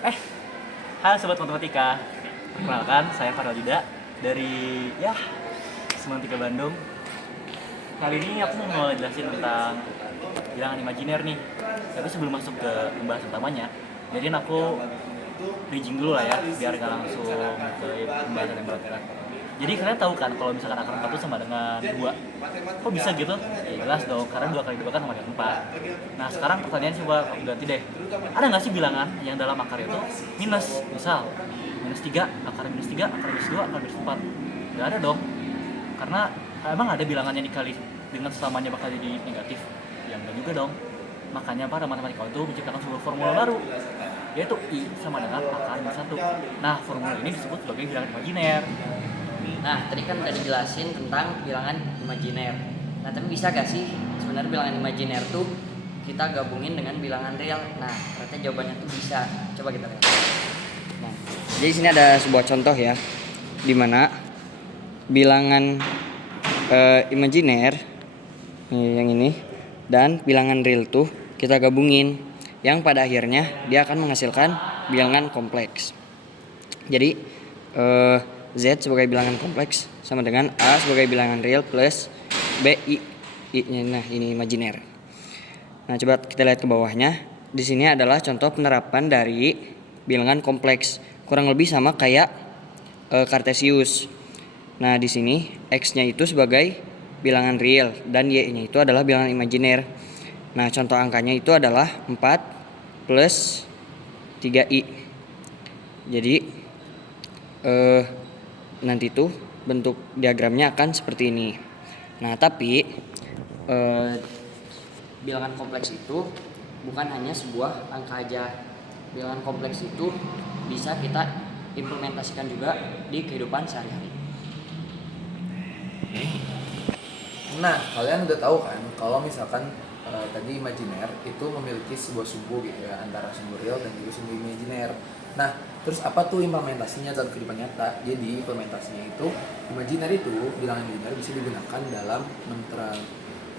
Eh, Halo Sobat Matematika. Perkenalkan, saya Farel Dida dari Semantika Bandung. Kali ini aku mau jelasin tentang bilangan imajiner nih. Tapi sebelum masuk ke pembahasan utamanya, jadiin aku bridging dulu lah ya, biar nggak langsung ke pembahasan yang berat. Jadi kalian tahu kan kalau misalkan akar 4 itu sama dengan 2. Kok bisa gitu? Ya jelas dong, karena 2 kali 2 kan sama dengan 4. Nah sekarang pertanyaan coba aku ganti deh. Ada nggak sih bilangan yang dalam akar itu minus? Misal, minus 3, akar minus 3, akar minus 2, akar minus 4. Nggak ada dong. Karena emang ada bilangan yang dikali dengan selamanya bakal jadi negatif? Ya enggak juga dong. Makanya para matematika itu menciptakan sebuah formula baru, yaitu I sama dengan akar minus 1. Nah, formula ini disebut sebagai bilangan imajiner. Nah, tadi kan udah dijelasin tentang bilangan imajiner. Nah, tapi bisa gak sih sebenarnya bilangan imajiner tuh kita gabungin dengan bilangan real? Nah, ternyata jawabannya tuh bisa. Coba kita lihat. Nah, jadi sini ada sebuah contoh ya, di mana bilangan imajiner yang ini dan bilangan real tuh kita gabungin, yang pada akhirnya dia akan menghasilkan bilangan kompleks. Jadi Z sebagai bilangan kompleks sama dengan A sebagai bilangan real plus B I-nya. Nah, ini imajiner. Nah, coba kita lihat ke bawahnya. Di sini adalah contoh penerapan dari bilangan kompleks. Kurang lebih sama kayak Kartesius. Nah, di sini X-nya itu sebagai bilangan real dan Y-nya itu adalah bilangan imajiner. Nah, contoh angkanya itu adalah 4 plus 3I. Jadi nanti tuh bentuk diagramnya akan seperti ini. Nah, tapi bilangan kompleks itu bukan hanya sebuah angka aja. Bilangan kompleks itu bisa kita implementasikan juga di kehidupan sehari-hari. Nah, kalian udah tahu kan kalau misalkan tadi imajiner itu memiliki sebuah sumbu gitu ya, antara sumbu real dan juga sumbu imajiner. Nah, terus apa tuh implementasinya dalam kehidupan nyata? Jadi implementasinya itu imajiner itu bilangan imajiner bisa digunakan dalam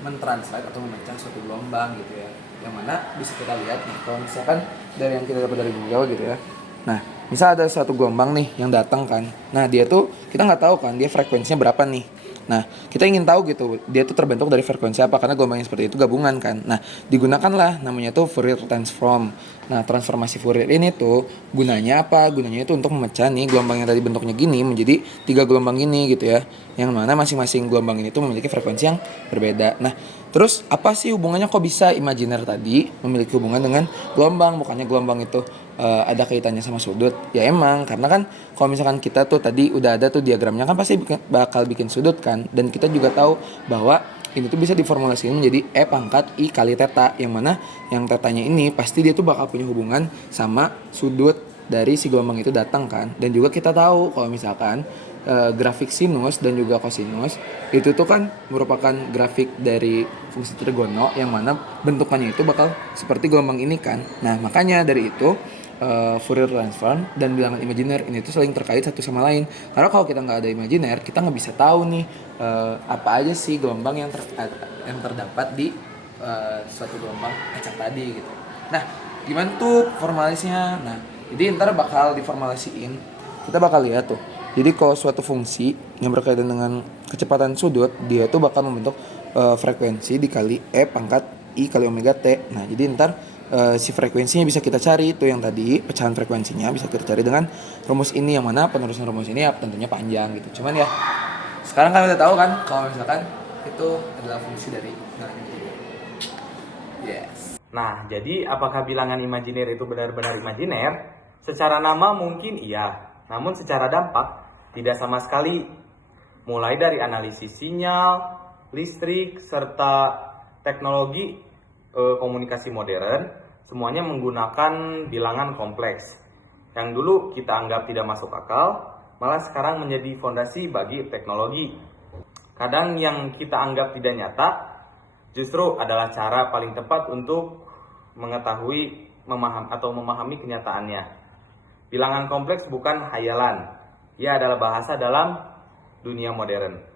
mentranslate atau memecah suatu gelombang gitu ya. Yang mana bisa kita lihat nih kalau misalkan dari yang kita dapat dari Google gitu ya. Nah, misal ada suatu gelombang nih yang datang kan. Nah, dia tuh kita nggak tahu kan dia frekuensinya berapa nih. Nah, kita ingin tahu gitu, dia tuh terbentuk dari frekuensi apa, karena gelombang yang seperti itu gabungan kan. Nah, digunakanlah namanya tuh Fourier transform. Nah, transformasi Fourier ini tuh gunanya apa? Gunanya itu untuk memecah nih gelombang yang tadi bentuknya gini menjadi 3 gelombang ini gitu ya. Yang mana masing-masing gelombang ini tuh memiliki frekuensi yang berbeda. Nah, terus apa sih hubungannya, kok bisa imajiner tadi memiliki hubungan dengan gelombang? Bukannya gelombang itu ada kaitannya sama sudut? Ya emang, karena kan kalau misalkan kita tuh tadi udah ada tuh diagramnya kan pasti bakal bikin sudut kan. Dan kita juga tahu bahwa ini tuh bisa diformulasikan menjadi E pangkat I kali theta, yang mana yang tetanya ini pasti dia tuh bakal punya hubungan sama sudut dari si gelombang itu datang kan. Dan juga kita tahu kalau misalkan grafik sinus dan juga kosinus itu tuh kan merupakan grafik dari fungsi trigono, yang mana bentukannya itu bakal seperti gelombang ini kan. Nah, makanya dari itu Fourier transform dan bilangan imajiner ini tuh saling terkait satu sama lain. Karena kalau kita nggak ada imajiner, kita nggak bisa tahu nih apa aja sih gelombang yang terdapat di suatu gelombang acak tadi gitu. Nah, gimana tuh formalisnya? Nah, jadi ntar bakal diformalisiin. Kita bakal lihat tuh. Jadi kalau suatu fungsi yang berkaitan dengan kecepatan sudut, dia tuh bakal membentuk frekuensi dikali E pangkat I kali omega T. Nah, jadi ntar si frekuensinya bisa kita cari itu, yang tadi pecahan frekuensinya bisa kita cari dengan rumus ini, yang mana penerusan rumus ini ya tentunya panjang gitu. Cuman ya sekarang kan udah tahu kan kalau misalkan itu adalah fungsi dari bilangan imajiner. Yes. Nah, jadi apakah bilangan imajiner itu benar-benar imajiner? Secara nama mungkin iya, namun secara dampak tidak sama sekali. Mulai dari analisis sinyal, listrik, serta teknologi komunikasi modern, semuanya menggunakan bilangan kompleks. Yang dulu kita anggap tidak masuk akal, malah sekarang menjadi fondasi bagi teknologi. Kadang yang kita anggap tidak nyata, justru adalah cara paling tepat untuk mengetahui, memahami kenyataannya. Bilangan kompleks bukan hayalan, ia adalah bahasa dalam dunia modern.